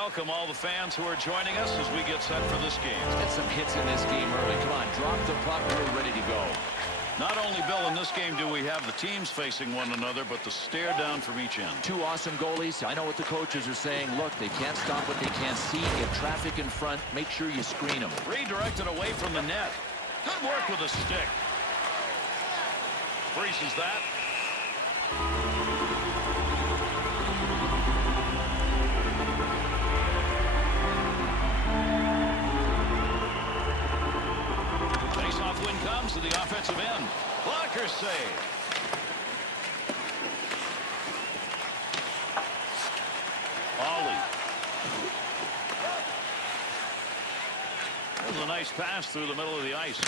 welcome all the fans who are joining us as we get set for this game. Let's get some hits in this game early. Come on, drop the puck. We're ready to go. Not only, Bill, in this game do we have the teams facing one another, but the stare down from each end. Two awesome goalies. I know what the coaches are saying. Look, they can't stop what they can't see. Get traffic in front. Make sure you screen them. Redirected away from the net. Good work with a stick. Freezes that. Face-off win comes to the offensive end. Blocker save. Ollie. There's a nice pass through the middle of the ice.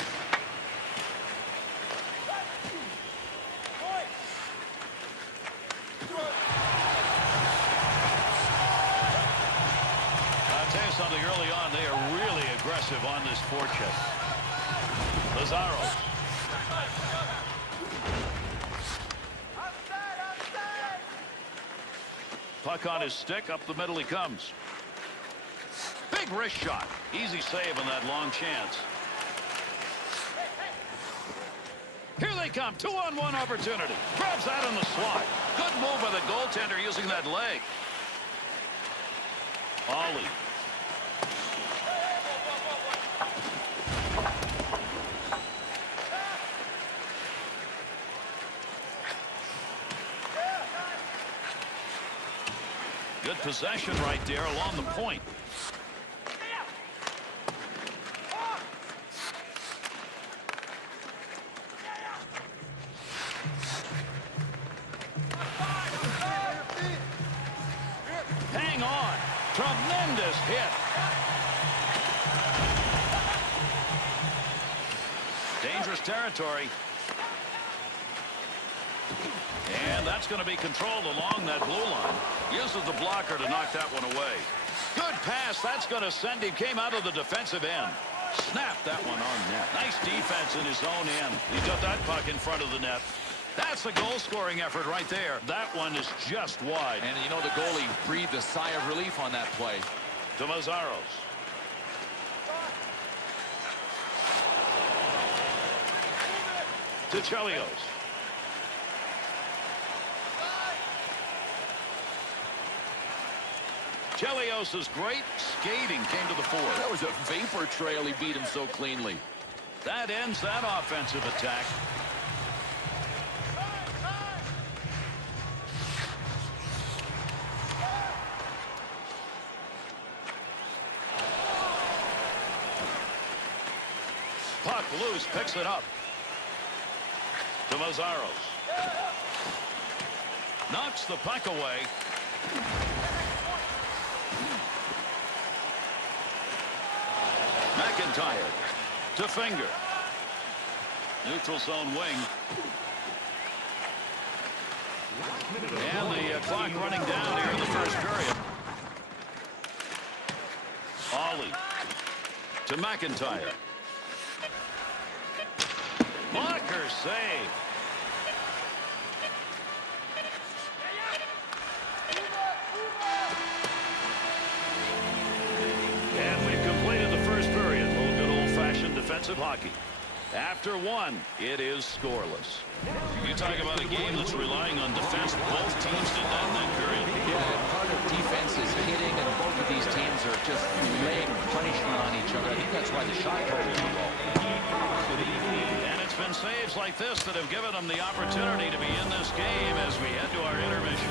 I'll tell you something early on. They are really aggressive on this forecheck. Lazaro. Puck on his stick. Up the middle he comes. Big wrist shot. Easy save on that long chance. Here they come. 2-on-1 opportunity. Grabs that in the slot. Good move by the goaltender using that leg. Ollie. Good possession right there along the point. Hang on. Tremendous hit. Dangerous territory. And that's going to be controlled along that blue line. Uses the blocker to knock that one away. Good pass. That's going to send him. Came out of the defensive end. Snapped that one on net. Nice defense in his own end. He got that puck in front of the net. That's a goal-scoring effort right there. That one is just wide. And you know the goalie breathed a sigh of relief on that play. To Mazzaros. To Chelios. Chelios' great skating came to the fore. That was a vapor trail. He beat him so cleanly. That ends that offensive attack. Puck loose, picks it up. To Mazzaros. Knocks the puck away. McIntyre to Finger. Neutral zone wing. And the clock running down here in the first period. Ollie to McIntyre. Blocker save. And we've completed the first period. A little good old-fashioned defensive hockey. After one, it is scoreless. You talk about a game that's relying on defense. Both teams did that in that period. Yeah, part of defense is hitting, and both of these teams are just laying punishment on each other. I think that's why the shot total is low. And it's been saves like this that have given them the opportunity to be in this game as we head to our intermission.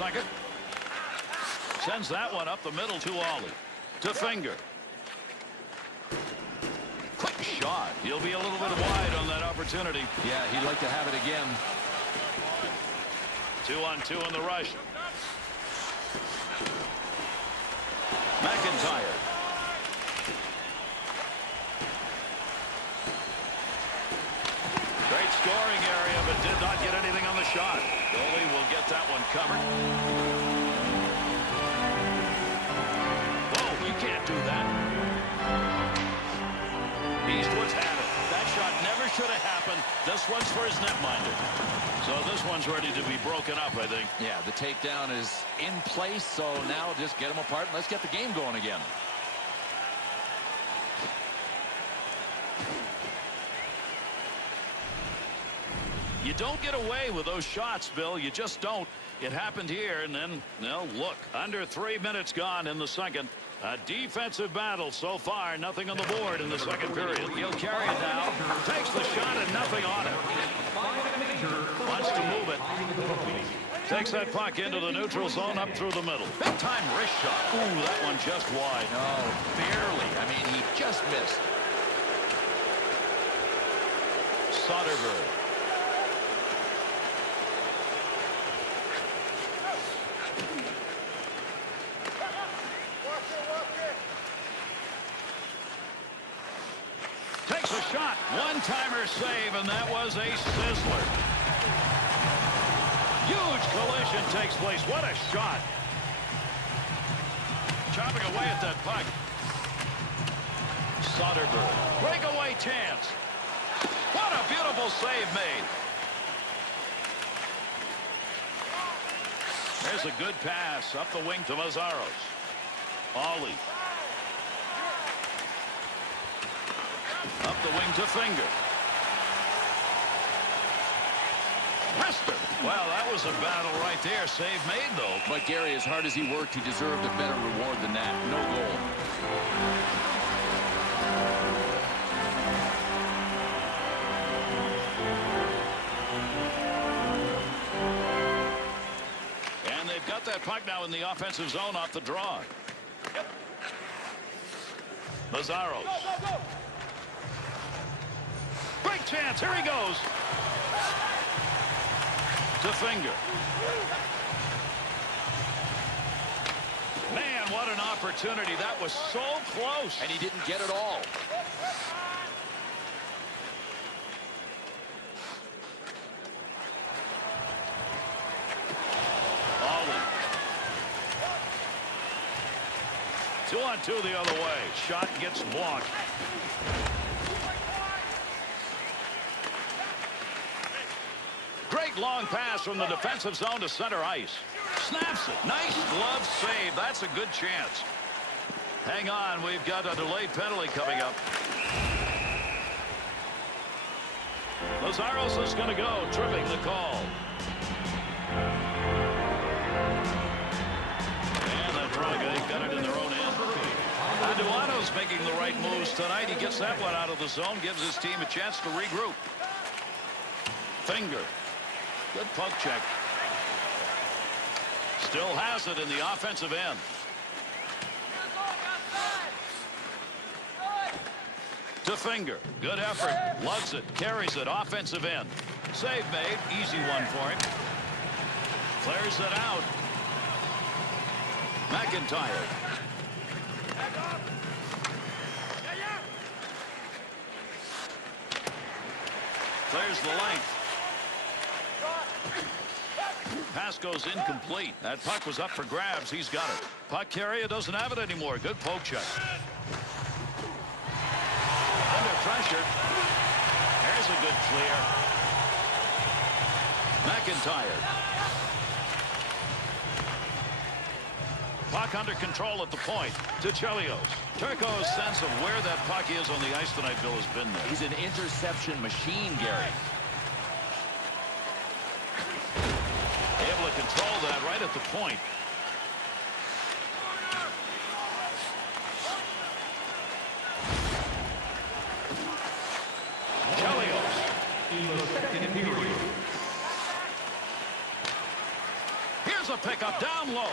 second. Sends that one up the middle to Ollie. To Finger. Quick shot. He'll be a little bit wide on that opportunity. Yeah, he'd like to have it again. 2-on-2 in the rush. McIntyre. Great scoring area, but did not get anything on the shot. Goalie will get that one covered. Oh, you can't do that. Eastwood's had it. That shot never should have happened. This one's for his netminder. So this one's ready to be broken up, I think. Yeah, the takedown is in place, so now just get them apart and let's get the game going again. You don't get away with those shots, Bill. You just don't. It happened here, and then, well, look, under 3 minutes gone in the second. A defensive battle so far. Nothing on the board in the second period. He'll carry it now. Takes the shot and nothing on it. Wants to move it. Takes that puck into the neutral zone up through the middle. Big time wrist shot. Ooh, that one just wide. Oh, barely. I mean, he just missed. Soderberg. Takes a shot. One-timer save, and that was a sizzler. Huge collision takes place. What a shot. Chopping away at that puck. Soderberg. Breakaway chance. What a beautiful save made. There's a good pass up the wing to Mazzaros. Ollie. Up the wing to Finger. Wrister. Well, that was a battle right there. Save made, though. But Gary, as hard as he worked, he deserved a better reward than that. No goal. And they've got that puck now in the offensive zone off the draw. Mazzaros. Great chance. Here he goes. To Finger. Man, what an opportunity. That was so close. And he didn't get it all. Ollie. 2-on-2 the other way. Shot gets blocked. Great long pass from the defensive zone to center ice. Snaps it. Nice glove save. That's a good chance. Hang on. We've got a delayed penalty coming up. Mazzaros is going to go, tripping the call. And the Draga got it in their own end. Aduano's making the right moves tonight. He gets that one out of the zone, gives his team a chance to regroup. Finger. Good poke check. Still has it in the offensive end. To Finger. Good effort. Lugs it. Carries it. Offensive end. Save made. Easy one for him. Clears it out. McIntyre. Clears the length. Pass goes incomplete. That puck was up for grabs. He's got it. Puck carrier doesn't have it anymore. Good poke check. Under pressure. There's a good clear. McIntyre. Puck under control at the point to Chelios. Turco's sense of where that puck is on the ice tonight, Bill, has been there. He's an interception machine, Gary. Able to control that right at the point. Chelios. Here's a pickup down low.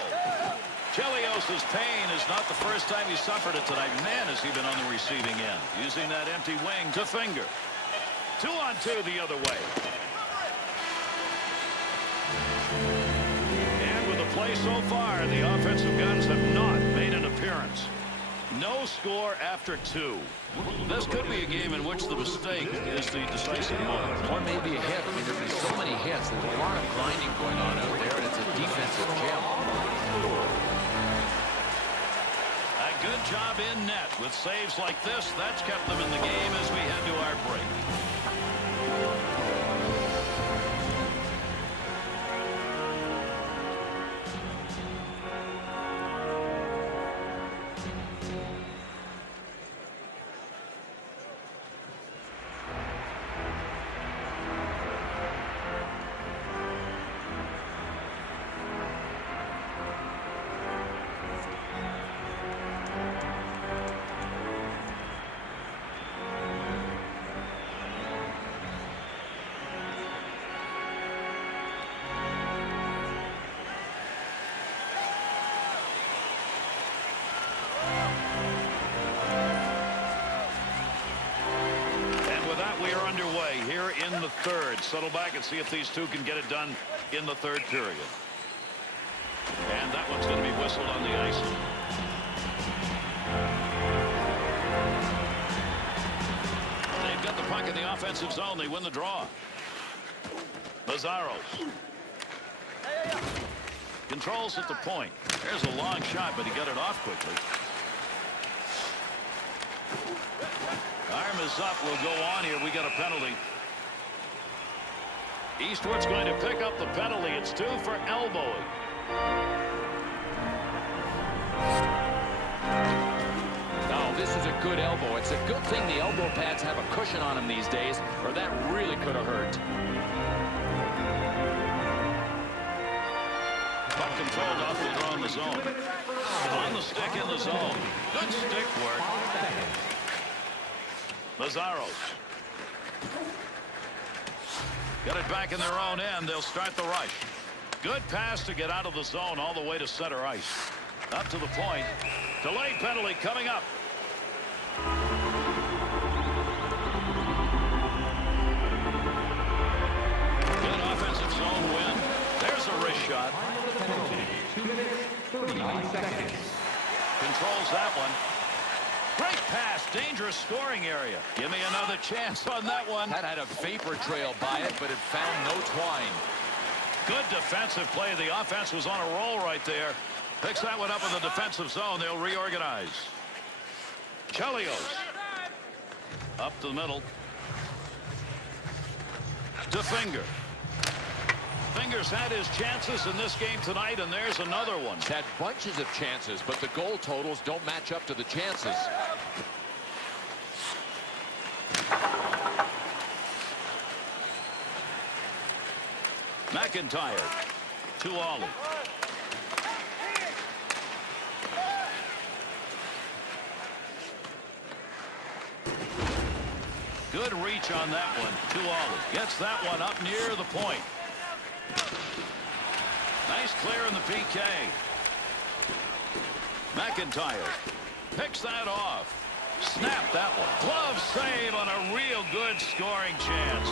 Chelios' pain is not the first time he suffered it tonight. Man, has he been on the receiving end. Using that empty wing to finger. 2-on-2 the other way. And with the play so far, the offensive guns have not made an appearance. No score after 2. This could be a game in which the mistake is the decisive moment. Or maybe a hit. I mean, there's been so many hits. There's a lot of grinding going on out there, and it's a defensive gem. A good job in net with saves like this. That's kept them in the game as we head to our break. Underway here in the third. Settle back and see if these two can get it done in the third period. And that one's going to be whistled on the ice. They've got the puck in the offensive zone. They win the draw. Lazzaros controls at the point. There's a long shot, but he got it off quickly. Arm is up. We'll go on here. We got a penalty. Eastwood's going to pick up the penalty. It's 2 for elbowing. No, this is a good elbow. It's a good thing the elbow pads have a cushion on them these days, or that really could have hurt. Puck controlled off the draw in the zone. On the stick in the zone. Good stick work. Lazzaros. Got it back in their own end. They'll start the rush. Good pass to get out of the zone all the way to center ice. Up to the point. Delayed penalty coming up. Good offensive zone win. There's a wrist shot. 2 minutes, 39 seconds. Controls that one. Great pass, dangerous scoring area. Give me another chance on that one. That had a vapor trail by it, but it found no twine. Good defensive play. The offense was on a roll right there. Picks that one up in the defensive zone. They'll reorganize. Chelios. Up to the middle. To Finger. Finger's had his chances in this game tonight, and there's another one. Had bunches of chances, but the goal totals don't match up to the chances. McIntyre to Ollie. Good reach on that one to Ollie. Gets that one up near the point. Nice clear in the PK. McIntyre picks that off. Snap that one. Glove save on a real good scoring chance.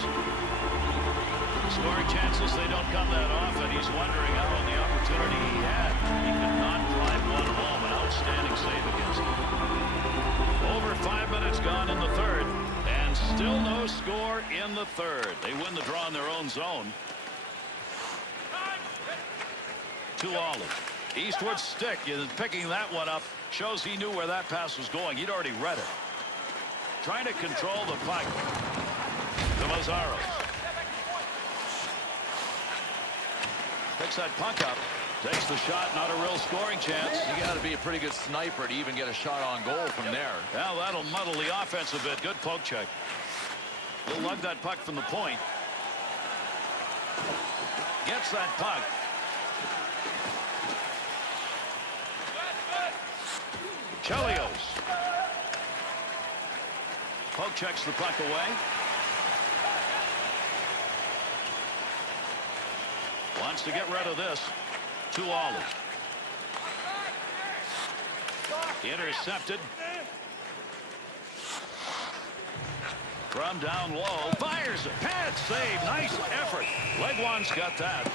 Scoring chances, they don't come that often. He's wondering out on the opportunity he had. He could not drive one home. An outstanding save against him. Over 5 minutes gone in the third. And still no score in the third. They win the draw in their own zone. To Ollie. Eastwood's stick is picking that one up. Shows he knew where that pass was going. He'd already read it. Trying to control the puck. To Lazzaros. Picks that puck up. Takes the shot. Not a real scoring chance. You got to be a pretty good sniper to even get a shot on goal from there. Well, that'll muddle the offense a bit. Good poke check. He'll lug that puck from the point. Gets that puck. Chelios. Poke checks the puck away. Wants to get rid of this. to Ollie. Intercepted. From down low. Fires it. Pad save. Nice effort. Leg one's got that.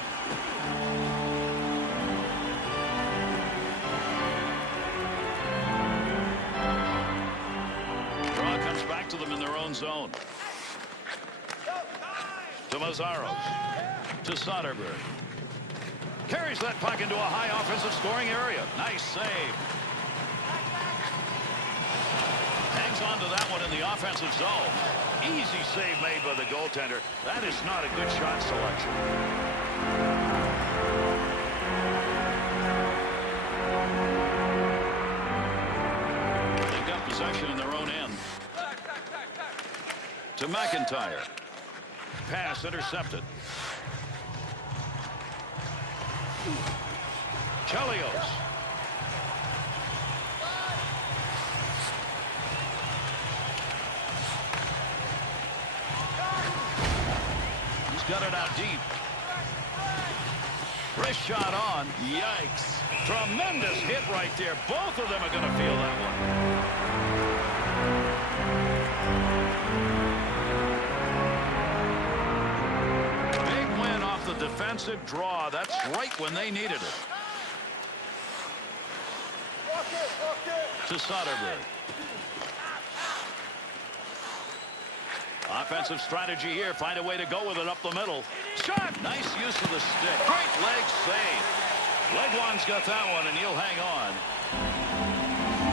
Draw comes back to them in their own zone. To Mazzaros. To Soderberg. Carries that puck into a high offensive scoring area. Nice save. Hangs on to that one in the offensive zone. Easy save made by the goaltender. That is not a good shot selection. They've got possession in their own end. To McIntyre. Pass intercepted. Chelios. He's got it out deep. Wrist shot on. Yikes. Tremendous hit right there. Both of them are going to feel that one. Big win off the defensive draw. That's right when they needed it. To Soderberg. Offensive strategy here. Find a way to go with it up the middle. Shot. Nice use of the stick. Great leg save. Legwand's got that one, and he'll hang on.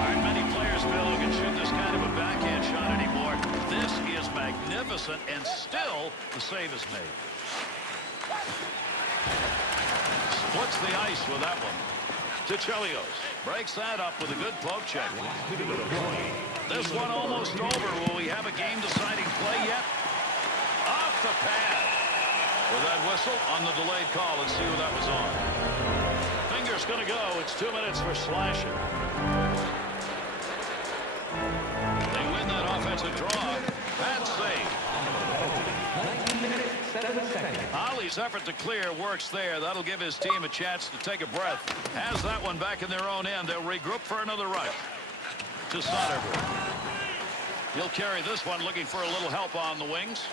Aren't many players, Bill, who can shoot this kind of a backhand shot anymore. This is magnificent, and still the save is made. Splits the ice with that one. To Chelios. Breaks that up with a good poke check. This one almost over. Will we have a game-deciding play yet? Off the pad. With that whistle on the delayed call. Let's see who that was on. Finger's going to go. It's 2 minutes for slashing. They win that offensive draw. Bad save. 19 minutes, 7 seconds. Ollie's effort to clear works there. That'll give his team a chance to take a breath. Has that one back in their own end. They'll regroup for another rush. To Soderberg. He'll carry this one, looking for a little help on the wings.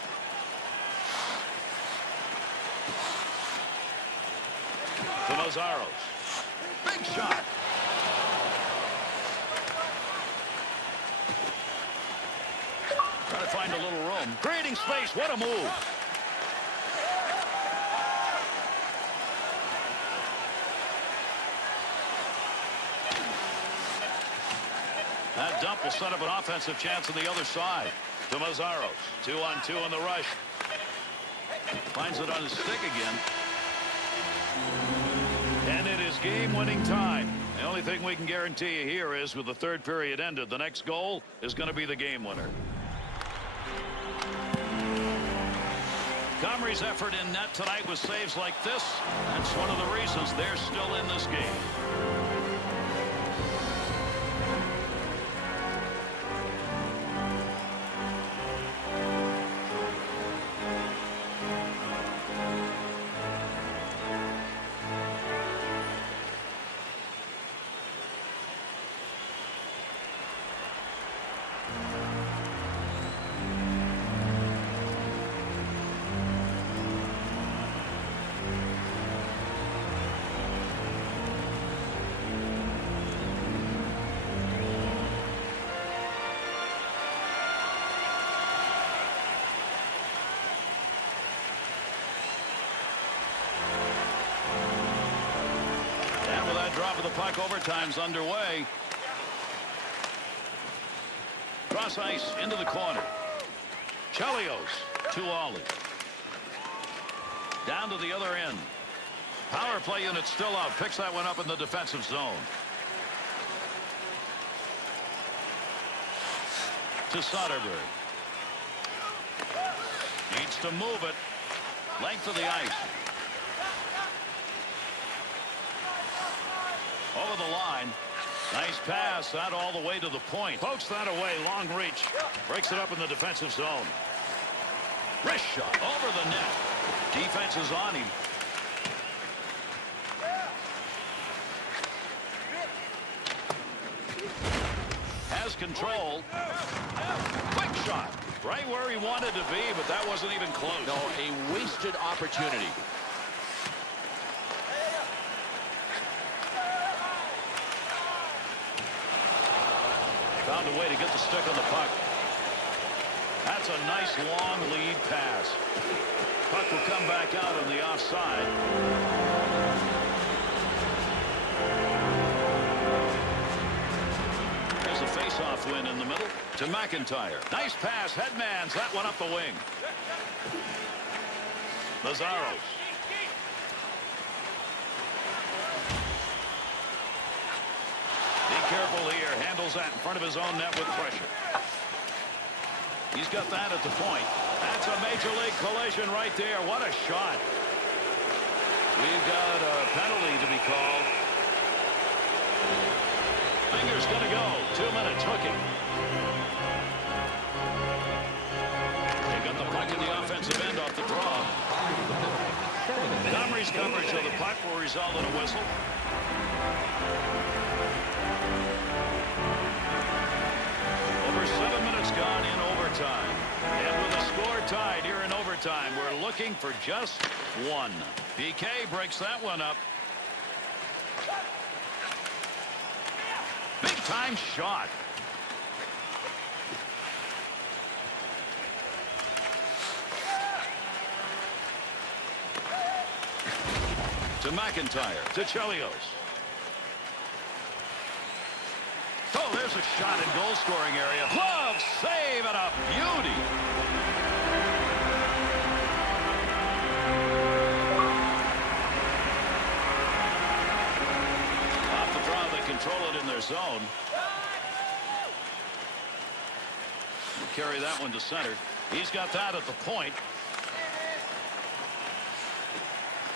To Mazzaros. Big shot. Trying to find a little room. Creating space. What a move. That dump will set up an offensive chance on the other side. To Mazzaros. 2-on-2 in the rush. Finds it on his stick again. And it is game-winning time. The only thing we can guarantee you here is with the third period ended, the next goal is going to be the game winner. Comrie's effort in net tonight with saves like this. That's one of the reasons they're still in this game. Drop of the puck, overtime's underway. Cross ice into the corner. Chelios to Ollie. Down to the other end. Power play unit still out. Picks that one up in the defensive zone. To Soderberg. Needs to move it. Length of the ice. Over the line. Nice pass. That all the way to the point. Pokes that away. Long reach. Breaks it up in the defensive zone. Wrist shot over the net. Defense is on him. lost control. Quick shot. Right where he wanted to be, but that wasn't even close. No, a wasted opportunity. Found a way to get the stick on the puck. That's a nice long lead pass. Puck will come back out on the offside. There's a face-off win in the middle to McIntyre. Nice pass. Headmans that one up the wing. Lazzaros. Be careful here. Handles that in front of his own net with pressure. He's got that at the point. That's a major league collision right there. What a shot. We've got a penalty to be called. Finger's going to go. 2 minutes hooking. They got the puck in the offensive end off the draw. Montgomery's coverage of the puck will result in a whistle. Over 7 minutes gone in overtime. And with the score tied here in overtime, we're looking for just one. PK breaks that one up. Big time shot. To McIntyre. To Chelios. Oh, there's a shot in goal scoring area. Glove save and a beauty. Off the draw, they control it in their zone. We'll carry that one to center. He's got that at the point.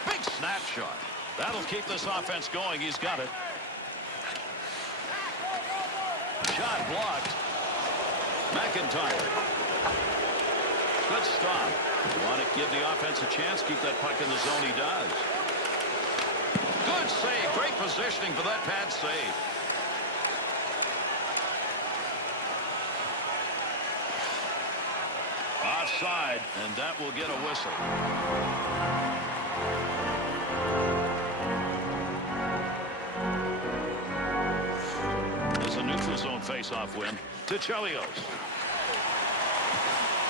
Big snapshot. That'll keep this offense going. He's got it. Shot blocked. McIntyre. Good stop. You want to give the offense a chance, keep that puck in the zone. He does. Good save. Great positioning for that pad save. Offside, and that will get a whistle. Zone face-off win to Chelios.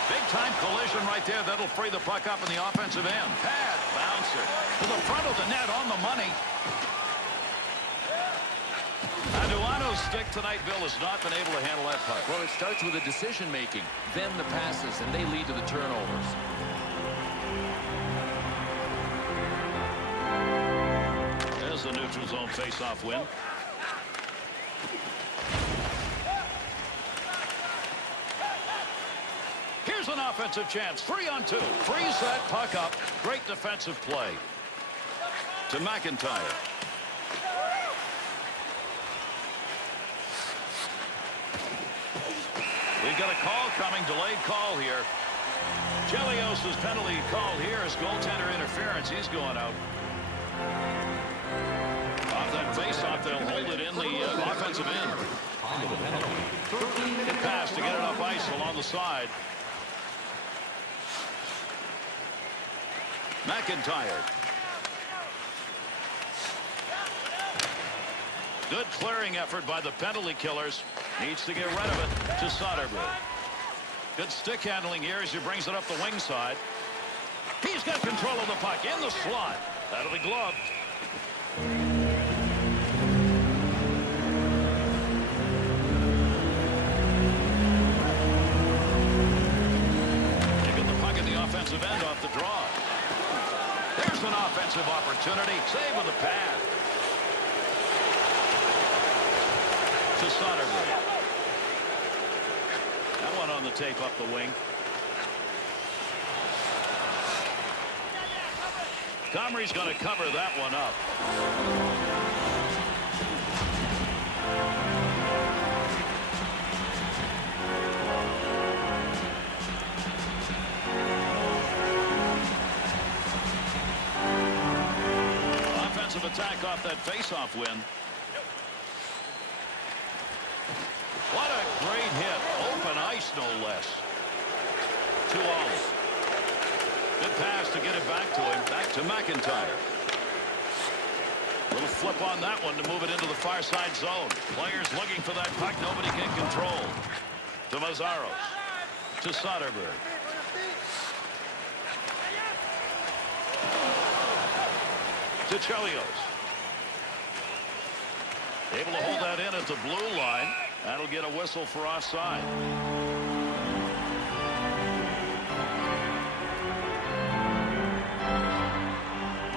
Big-time collision right there. That'll free the puck up in the offensive end. Pad bouncer to the front of the net on the money. Aduano's stick tonight, Bill, has not been able to handle that puck. Well, it starts with the decision-making, then the passes, and they lead to the turnovers. There's the neutral zone face-off win. Here's an offensive chance. 3-on-2. Frees that puck up. Great defensive play. To McIntyre. We've got a call coming. Delayed call here. Chelios' penalty called here as goaltender interference. He's going out. Off that face-off, they'll hold it in the offensive end. Good pass to get it off ice along the side. McIntyre. Good clearing effort by the penalty killers. Needs to get rid of it to Soderberg. Good stick handling here as he brings it up the wing side. He's got control of the puck in the slot. That'll be gloved. They get the puck in the offensive end off the draw. There's an offensive opportunity. Save with the pad. To Soderberg. That one on the tape up the wing. Comrie's going to cover that one up. Offensive attack off that face-off win. What a no less. 2 all. Good pass to get it back to him. Back to McIntyre. Little flip on that one to move it into the far side zone. Players looking for that puck. Nobody can control. To Mazzaros. To Soderberg. To Chelios. Able to hold that in at the blue line. That'll get a whistle for offside.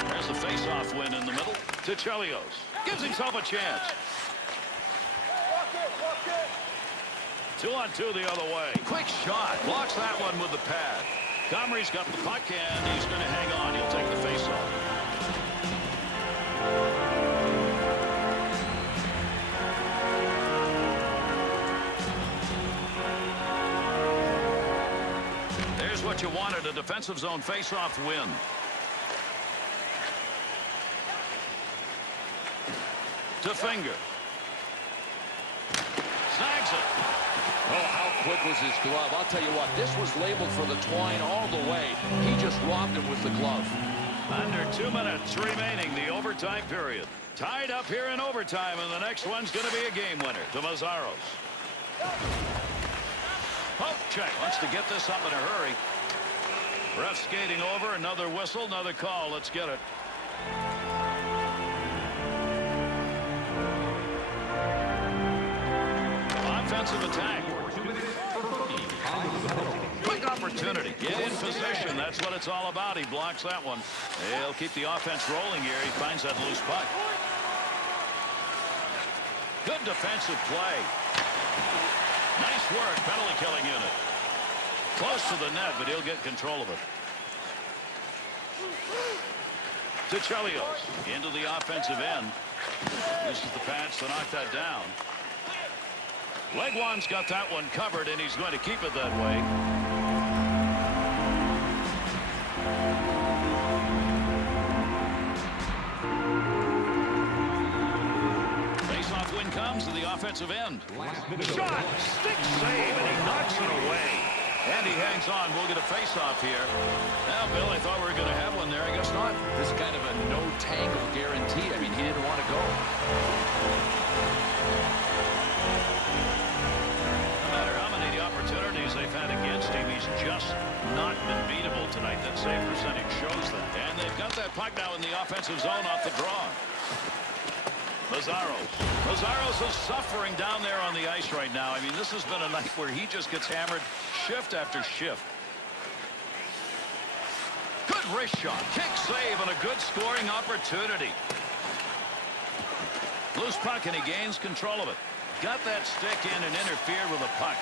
There's the face-off win in the middle. To Chelios. Gives himself a chance. 2-on-2 the other way. Quick shot. Blocks that one with the pad. Comrie's got the puck, and he's going to hang on. He'll take the face-off. There's what you wanted, a defensive zone face-off win. To Finger. Snags it. Oh, how quick was his glove? I'll tell you what, this was labeled for the twine all the way. He just robbed him with the glove. Under 2 minutes remaining, the overtime period. Tied up here in overtime, and the next one's going to be a game winner. To Mazzaros. Poke check. Wants to get this up in a hurry. Ref skating over. Another whistle, another call. Let's get it. Offensive attack. Quick opportunity. Get in position. That's what it's all about. He blocks that one. He'll keep the offense rolling here. He finds that loose puck. Good defensive play. Nice work, penalty killing unit. Close to the net, but he'll get control of it. To Chelios. Into the offensive end. This is the pass to knock that down. Legwan's got that one covered, and he's going to keep it that way. Face-off win comes to the offensive end. Shot! Stick save, and he knocks it away. And he hangs on. We'll get a face-off here. Now, Bill, I thought we were going to have one there. I guess not. This is kind of a no-tangle guarantee. I mean, he didn't want to go. Opportunities they've had against him, he's just not been beatable tonight. That save percentage shows that. And they've got that puck now in the offensive zone off the draw. Mazzaros is suffering down there on the ice right now. I mean, this has been a night where he just gets hammered shift after shift. Good wrist shot, kick save, and a good scoring opportunity. Loose puck, and he gains control of it. Got that stick in and interfered with the puck.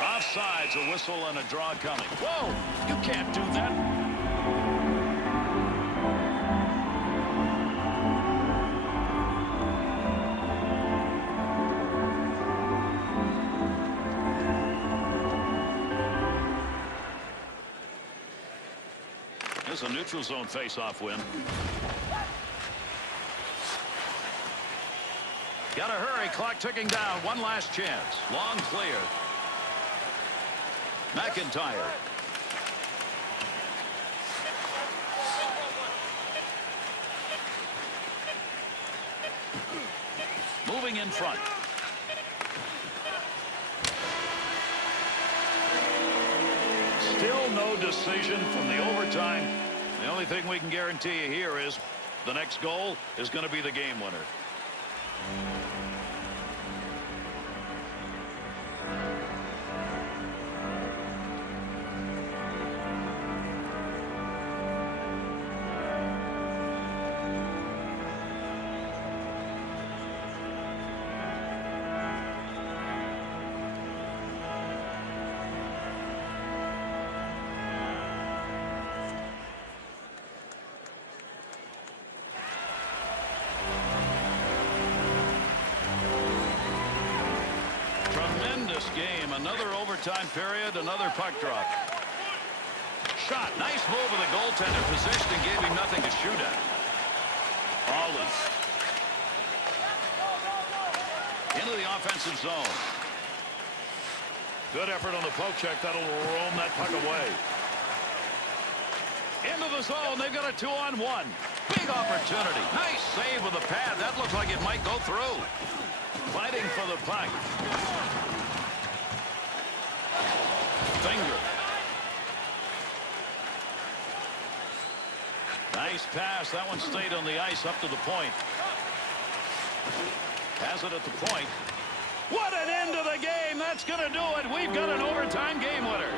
Offsides, a whistle and a draw coming. Whoa, you can't do that. There's a neutral zone face-off win. Got to hurry, clock ticking down. One last chance. Long clear. McIntyre. Moving in front. Still no decision from the overtime. The only thing we can guarantee you here is the next goal is going to be the game winner. Tremendous game. Another overtime period. Another puck drop. Shot. Nice move with the goaltender. Positioned and gave him nothing to shoot at. Ollie. offensive zone. Good effort on the poke check. That'll roam that puck away. Into the zone. They've got a 2-on-1. Big opportunity. Nice save with the pad. That looked like it might go through. Fighting for the puck. Finger. Nice pass. That one stayed on the ice up to the point. Has it at the point. What an end to the game. That's going to do it. We've got an overtime game winner.